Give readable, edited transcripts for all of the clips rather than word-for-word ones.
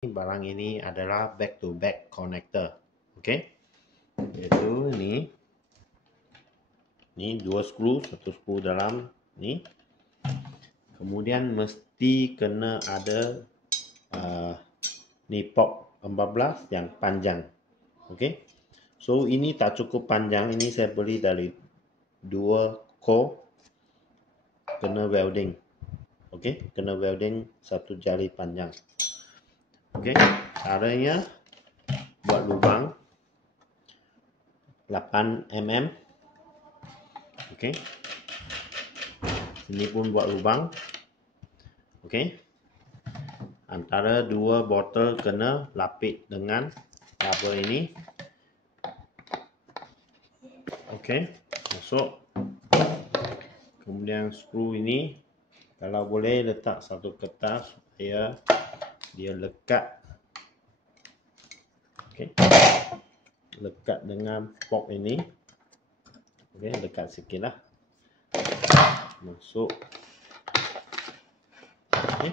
barang ini adalah back to back connector. Okey. Iaitu ni dua skru, satu skru dalam ni. Kemudian mesti kena ada ni port 14 yang panjang. Okey. So ini tak cukup panjang, ini saya beli dari 2 core, kena welding. Okey, kena welding 1 jari panjang. Okey, caranya buat lubang 8 mm. Okey, sini pun buat lubang. Okey, antara 2 botol kena lapik dengan rubber ini. Okey, masuk. Kemudian skru ini kalau boleh letak satu kertas supaya dia lekat. Okey, lekat dengan port ini. Okey, lekat sikit lah. Masuk. Okey.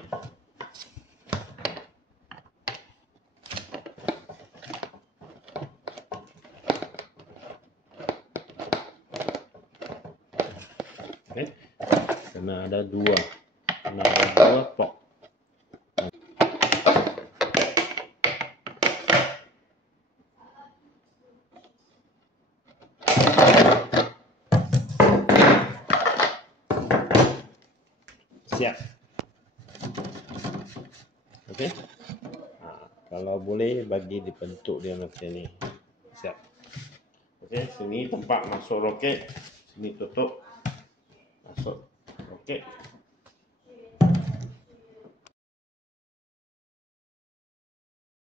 Okey, kena ada 2 port. Siap. Okey. Kalau boleh bagi dibentuk dia macam ni. Siap. Okey, sini tempat masuk roket, sini tutup. Masuk roket.